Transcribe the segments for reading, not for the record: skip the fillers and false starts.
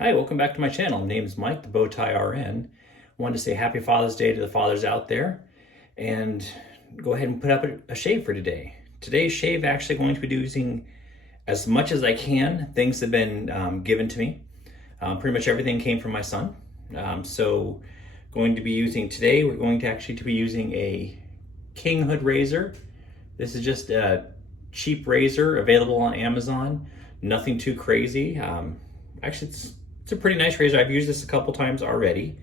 Hi, welcome back to my channel. My name is Mike, the Bowtie RN. Wanted to say Happy Father's Day to the fathers out there and go ahead and put up a shave for today. Today's shave actually going to be using as much as I can. Things have been given to me. Pretty much everything came from my son. So going to be using today, we're going to actually be using a King Hood razor. This is just a cheap razor available on Amazon. Nothing too crazy. Actually, it's a pretty nice razor. I've used this a couple times already.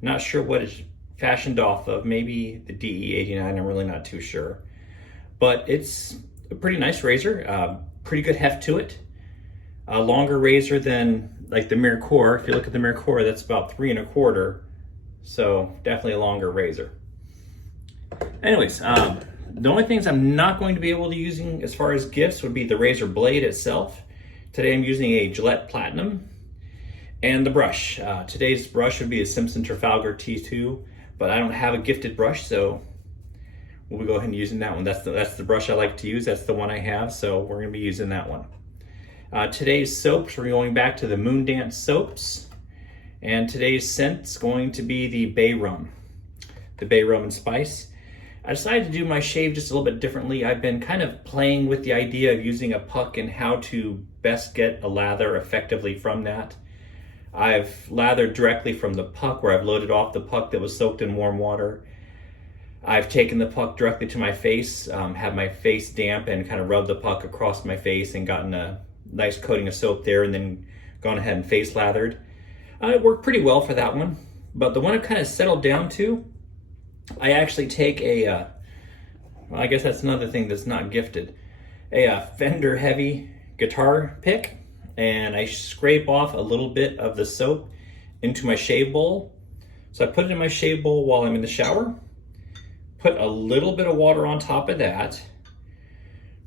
Not sure what it's fashioned off of. Maybe the DE89, I'm really not too sure. But it's a pretty nice razor. Pretty good heft to it. A longer razor than like the Mercor. If you look at the Mercor, that's about 3 1/4. So definitely a longer razor. Anyways, the only things I'm not going to be able to using as far as gifts would be the razor blade itself. Today I'm using a Gillette Platinum and the brush. Today's brush would be a Simpson Trafalgar T2, but I don't have a gifted brush, so we'll go ahead and using that one. That's the brush I like to use. That's the one I have, so we're gonna be using that one. Today's soaps, we're going back to the MoonDance soaps, and today's scent's going to be the Bay Rum and Spice. I decided to do my shave just a little bit differently. I've been kind of playing with the idea of using a puck and how to best get a lather effectively from that. I've lathered directly from the puck, where I've loaded off the puck that was soaked in warm water. I've taken the puck directly to my face, had my face damp, and kind of rubbed the puck across my face and gotten a nice coating of soap there, and then gone ahead and face lathered. It worked pretty well for that one, but the one I've kind of settled down to, I actually take well, I guess that's another thing that's not gifted, a Fender heavy guitar pick, and I scrape off a little bit of the soap into my shave bowl. So I put it in my shave bowl while I'm in the shower, put a little bit of water on top of that,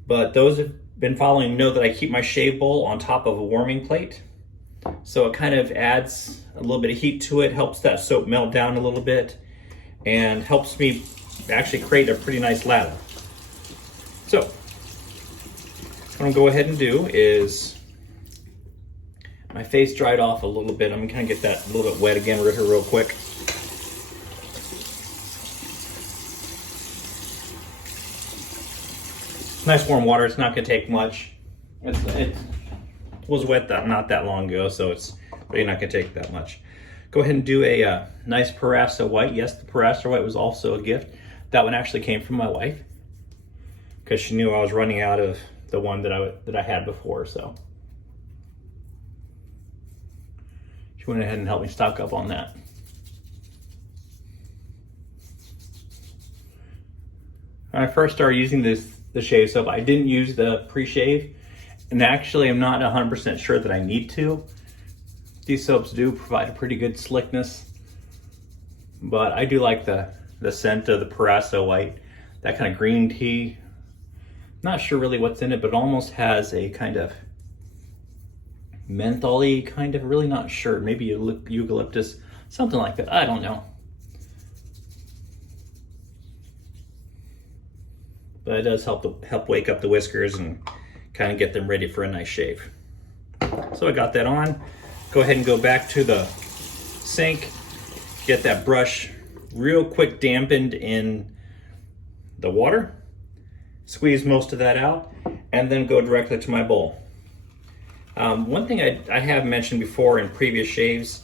but those who've been following know that I keep my shave bowl on top of a warming plate. So it kind of adds a little bit of heat to it, helps that soap melt down a little bit, and helps me actually create a pretty nice lather. So what I'm gonna go ahead and do is, my face dried off a little bit. I'm gonna kind of get that a little bit wet again with her real quick. Nice warm water, it's not gonna take much. It was wet not that long ago, so it's really not gonna take that much. Go ahead and do a nice Parasa white. Yes, the Parasa white was also a gift. That one actually came from my wife because she knew I was running out of the one that I had before, so she went ahead and helped me stock up on that. When I first started using the shave soap, I didn't use the pre-shave, and actually I'm not 100% sure that I need to. These soaps do provide a pretty good slickness, but I do like the scent of the Parasa white, that kind of green tea. Not sure really what's in it, but it almost has a kind of menthol-y kind of, really not sure, maybe eucalyptus, something like that, I don't know. But it does help wake up the whiskers and kind of get them ready for a nice shave. So I got that on. Go ahead and go back to the sink, get that brush real quick dampened in the water, squeeze most of that out, and then go directly to my bowl. One thing I have mentioned before in previous shaves,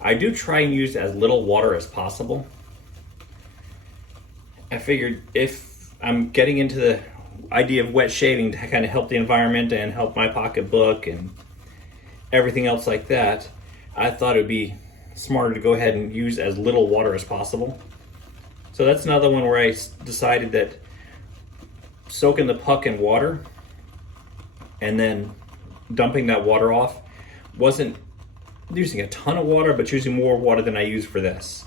I do try and use as little water as possible. I figured if I'm getting into the idea of wet shaving to kind of help the environment and help my pocketbook and everything else like that, I thought it would be smarter to go ahead and use as little water as possible. So that's another one where I decided that soaking the puck in water and then dumping that water off, wasn't using a ton of water, but using more water than I use for this.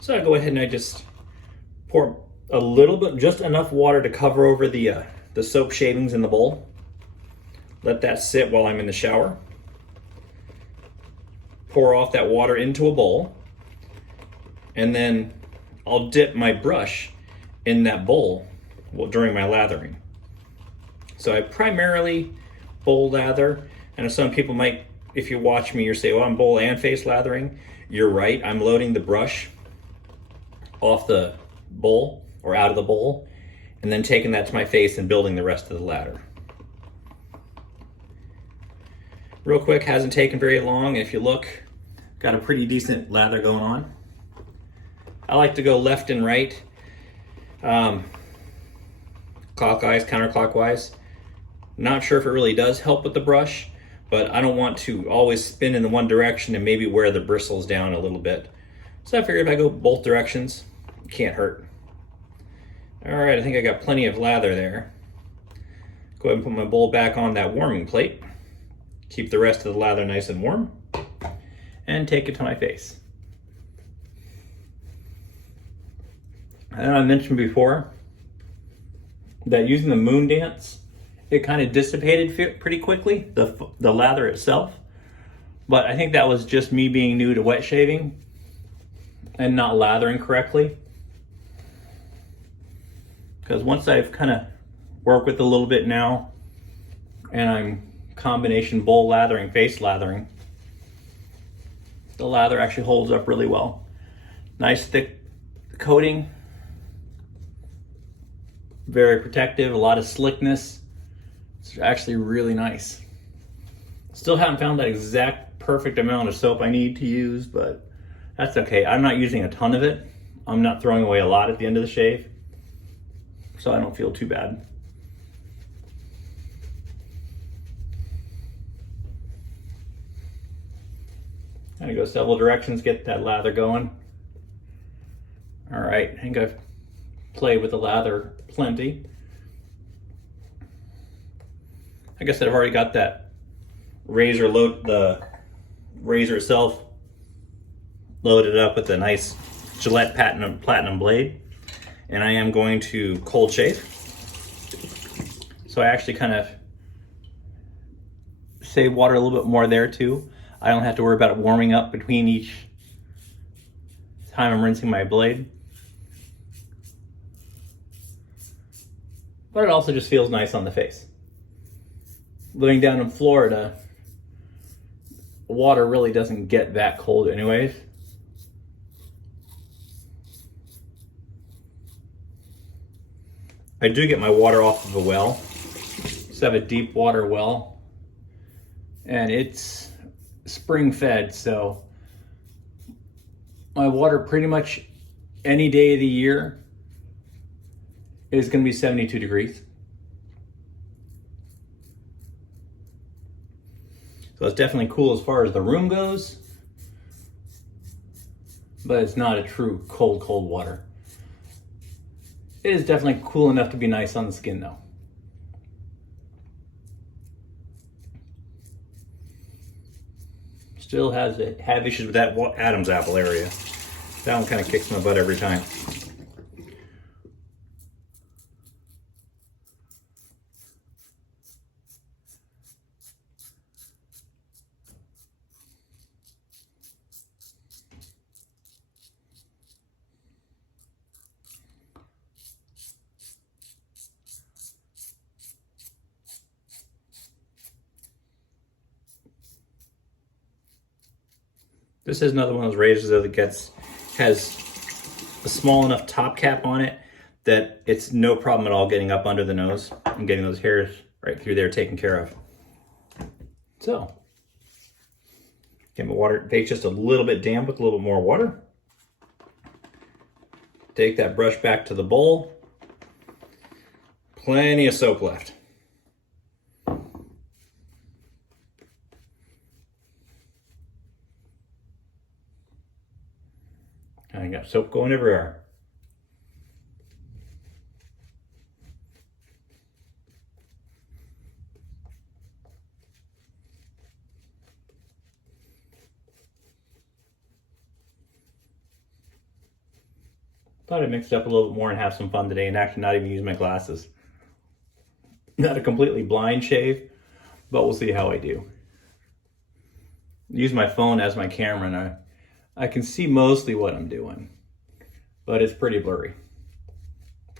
So I go ahead and I just pour a little bit, just enough water to cover over the soap shavings in the bowl. Let that sit while I'm in the shower. Pour off that water into a bowl, and then I'll dip my brush in that bowl during my lathering. So I primarily bowl lather, and some people might if you watch me, you say, well, I'm bowl and face lathering. You're right. I'm loading the brush off the bowl or out of the bowl and then taking that to my face and building the rest of the lather. Real quick, hasn't taken very long. If you look, got a pretty decent lather going on. I like to go left and right, clockwise, counterclockwise. Not sure if it really does help with the brush, but I don't want to always spin in the one direction and maybe wear the bristles down a little bit. So I figured if I go both directions, it can't hurt. All right, I think I got plenty of lather there. Go ahead and put my bowl back on that warming plate. Keep the rest of the lather nice and warm, and take it to my face. And I mentioned before that using the MoonDance, it kind of dissipated pretty quickly, the lather itself. But I think that was just me being new to wet shaving and not lathering correctly. Because once I've kind of worked with it a little bit now, and I'm combination bowl lathering, face lathering, the lather actually holds up really well. Nice thick coating, very protective, a lot of slickness. It's actually really nice. Still haven't found that exact perfect amount of soap I need to use, but that's okay. I'm not using a ton of it. I'm not throwing away a lot at the end of the shave, so I don't feel too bad. Kind of go several directions, get that lather going. All right, I think I've played with the lather plenty. Like I said, I've already got that razor the razor itself loaded up with a nice Gillette Platinum blade, and I am going to cold shave. So I actually kind of save water a little bit more there too. I don't have to worry about it warming up between each time I'm rinsing my blade. But it also just feels nice on the face. Living down in Florida, water really doesn't get that cold anyways. I do get my water off of a well. So I have a deep water well, and it's spring fed, so my water pretty much any day of the year is going to be 72 degrees. So it's definitely cool as far as the room goes, but it's not a true cold water. It is definitely cool enough to be nice on the skin though. Still have issues with that Adam's apple area. That one kind of kicks my butt every time. This is another one of those razors though that has a small enough top cap on it that it's no problem at all getting up under the nose and getting those hairs right through there taken care of. So, get my water, face just a little bit damp with a little more water. Take that brush back to the bowl. Plenty of soap left. I got soap going everywhere. Thought I'd mix it up a little bit more and have some fun today and actually not even use my glasses. Not a completely blind shave, but we'll see how I do. Use my phone as my camera and I can see mostly what I'm doing, but it's pretty blurry.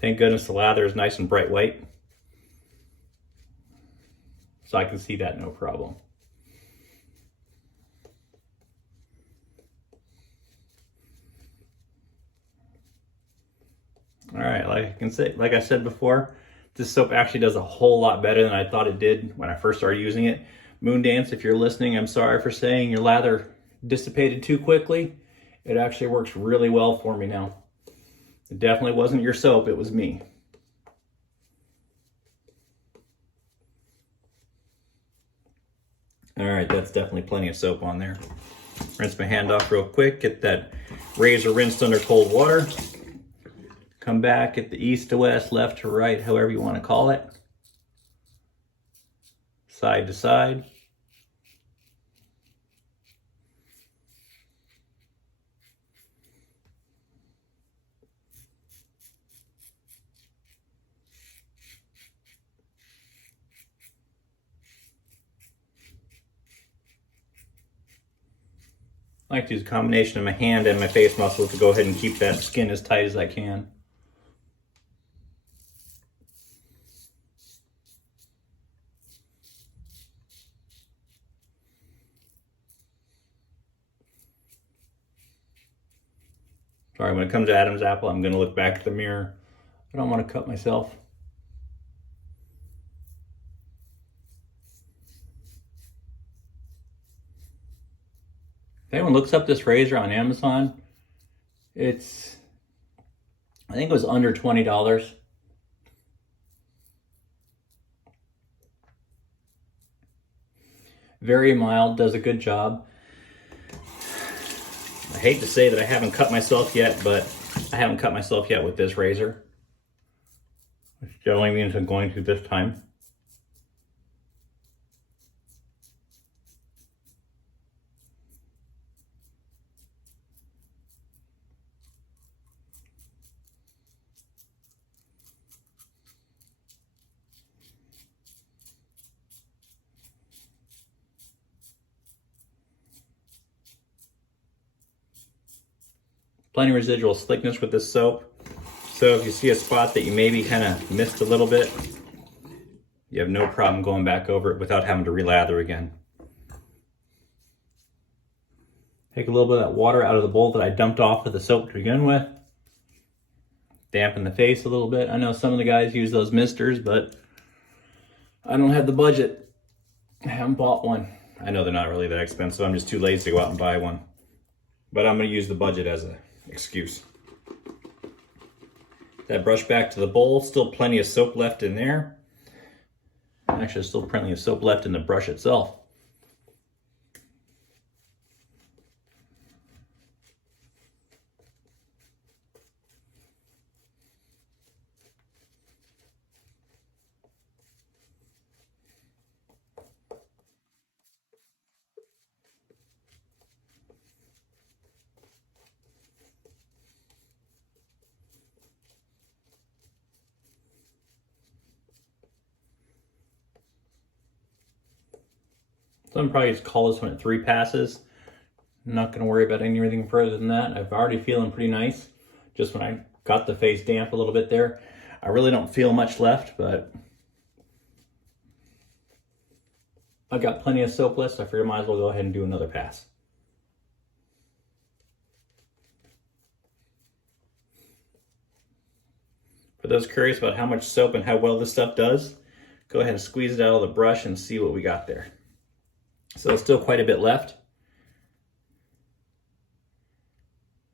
Thank goodness the lather is nice and bright white, so I can see that no problem. Like I said before, this soap actually does a whole lot better than I thought it did when I first started using it. MoonDance, if you're listening, I'm sorry for saying your lather dissipated too quickly. It actually works really well for me now. It definitely wasn't your soap, it was me. All right, that's definitely plenty of soap on there. Rinse my hand off real quick, get that razor rinsed under cold water. Come back at the east to west, left to right, however you want to call it. Side to side. I like to use a combination of my hand and my face muscles to go ahead and keep that skin as tight as I can. Sorry, when it comes to Adam's apple, I'm going to look back at the mirror. I don't want to cut myself. If anyone looks up this razor on Amazon, I think it was under $20. Very mild, does a good job. I hate to say that I haven't cut myself yet, but I haven't cut myself yet with this razor, which generally means I'm going to this time. Plenty of residual slickness with this soap. So if you see a spot that you maybe kind of missed a little bit, you have no problem going back over it without having to relather again. Take a little bit of that water out of the bowl that I dumped off of the soap to begin with. Dampen the face a little bit. I know some of the guys use those misters, but I don't have the budget. I haven't bought one. I know they're not really that expensive. I'm just too lazy to go out and buy one. But I'm going to use the budget as an excuse. That brush back to the bowl. Still plenty of soap left in there. Actually, there's still plenty of soap left in the brush itself. So I'm probably just call this one at 3 passes. I'm not going to worry about anything further than that. I'm already feeling pretty nice. Just when I got the face damp a little bit there. I really don't feel much left, but I've got plenty of soap left, so I figured I might as well go ahead and do another pass. For those curious about how much soap and how well this stuff does, go ahead and squeeze it out of the brush and see what we got there. So there's still quite a bit left.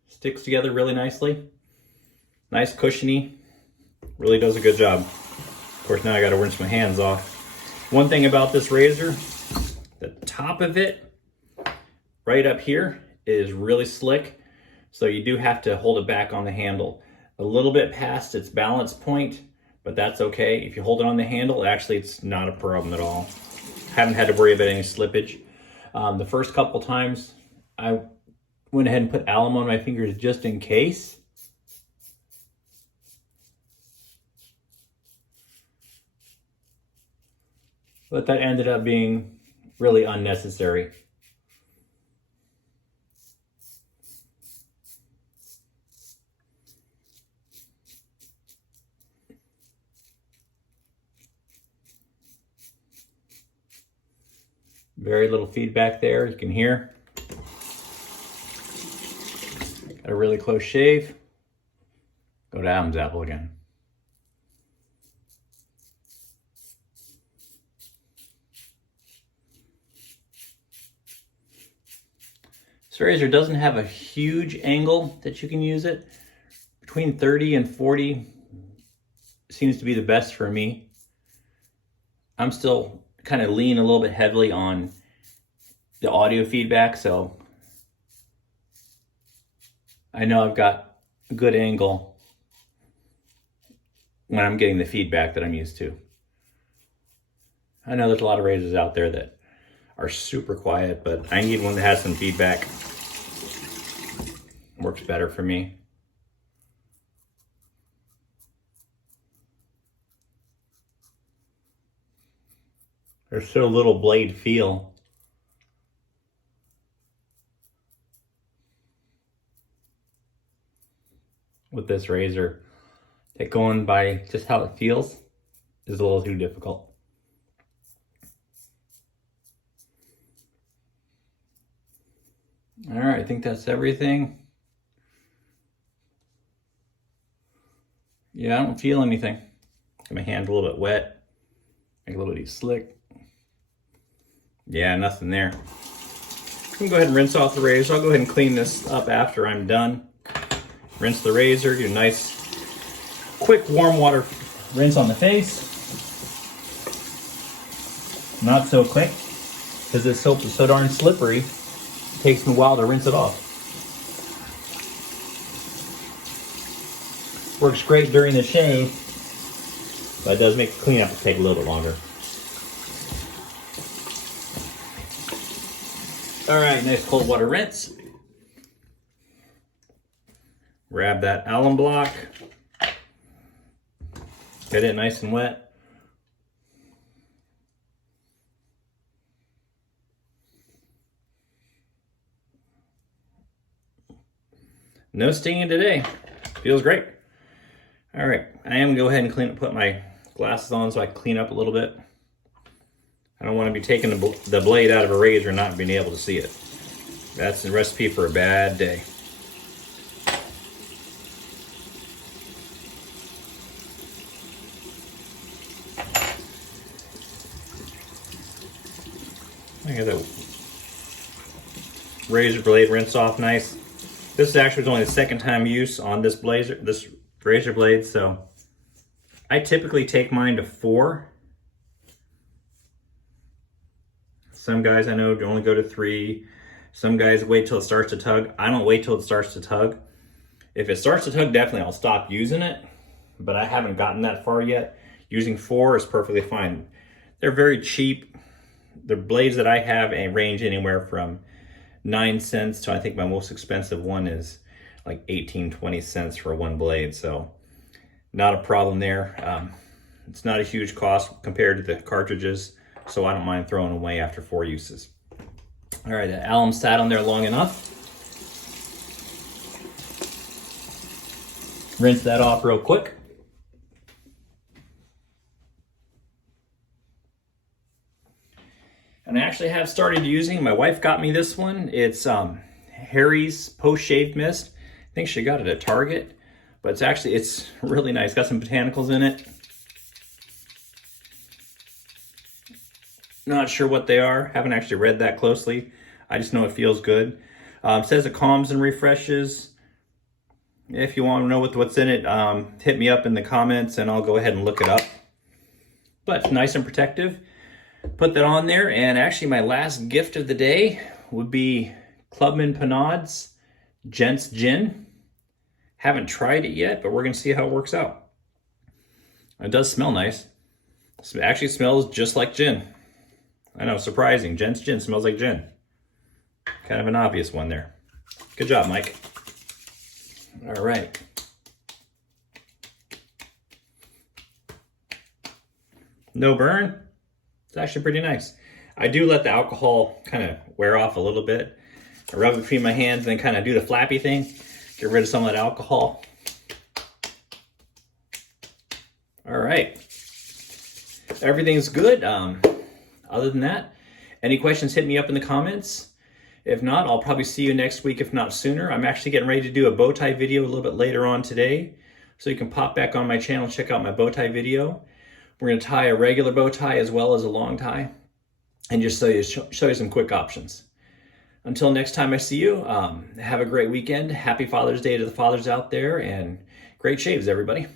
Sticks together really nicely. Nice cushiony. Really does a good job. Of course, now I gotta rinse my hands off. One thing about this razor, the top of it, right up here, is really slick. So you do have to hold it back on the handle. A little bit past its balance point, but that's okay. If you hold it on the handle, actually it's not a problem at all. Haven't had to worry about any slippage. The first couple times I went ahead and put alum on my fingers just in case. But that ended up being really unnecessary. Very little feedback there, you can hear. Got a really close shave. Go to Adam's apple again. This razor doesn't have a huge angle that you can use it. Between 30 and 40 seems to be the best for me. I'm still kind of lean a little bit heavily on the audio feedback, so I know I've got a good angle when I'm getting the feedback that I'm used to. I know there's a lot of razors out there that are super quiet, but I need one that has some feedback. Works better for me. There's so little blade feel. With this razor, that going by just how it feels is a little too difficult. All right, I think that's everything. Yeah, I don't feel anything. Get my hand a little bit wet, make a little bit slick. Yeah, nothing there. I'm gonna go ahead and rinse off the razor. I'll go ahead and clean this up after I'm done. Rinse the razor, do a nice, quick warm water rinse on the face. Not so quick, because this soap is so darn slippery, it takes me a while to rinse it off. Works great during the shave, but it does make the cleanup take a little bit longer. All right, nice cold water rinse. Grab that alum block. Get it nice and wet. No stinging today. Feels great. All right, I am gonna go ahead and put my glasses on so I can clean up a little bit. I don't want to be taking the blade out of a razor and not being able to see it. That's the recipe for a bad day. I got that razor blade rinse off nice. This is actually only the second time use on this razor blade, so I typically take mine to 4. Some guys I know only go to 3. Some guys wait till it starts to tug. I don't wait till it starts to tug. If it starts to tug, definitely I'll stop using it, but I haven't gotten that far yet. Using 4 is perfectly fine. They're very cheap. The blades that I have range anywhere from 9 cents to I think my most expensive one is like 18-20 cents for one blade, so not a problem there. It's not a huge cost compared to the cartridges, so I don't mind throwing away after 4 uses. All right, the alum sat on there long enough. Rinse that off real quick. And I actually have started using, my wife got me this one. It's Harry's Post-Shave Mist. I think she got it at Target, but it's really nice. Got some botanicals in it. Not sure what they are. Haven't actually read that closely. I just know it feels good. It says it calms and refreshes. If you want to know what's in it, hit me up in the comments and I'll go ahead and look it up. But nice and protective. Put that on there, and actually my last gift of the day would be Clubman Panad's Gents Gin. Haven't tried it yet, but we're gonna see how it works out. It does smell nice. It actually smells just like gin. I know, surprising. Gents Gin smells like gin. Kind of an obvious one there. Good job, Mike. All right. No burn. It's actually pretty nice. I do let the alcohol kind of wear off a little bit. I rub it between my hands and then kind of do the flappy thing. Get rid of some of that alcohol. All right. Everything's good. Other than that, any questions, hit me up in the comments. If not, I'll probably see you next week, if not sooner. I'm actually getting ready to do a bow tie video a little bit later on today. So you can pop back on my channel, check out my bow tie video. We're going to tie a regular bow tie as well as a long tie, and just show you some quick options. Until next time I see you, have a great weekend. Happy Father's Day to the fathers out there, and great shaves, everybody.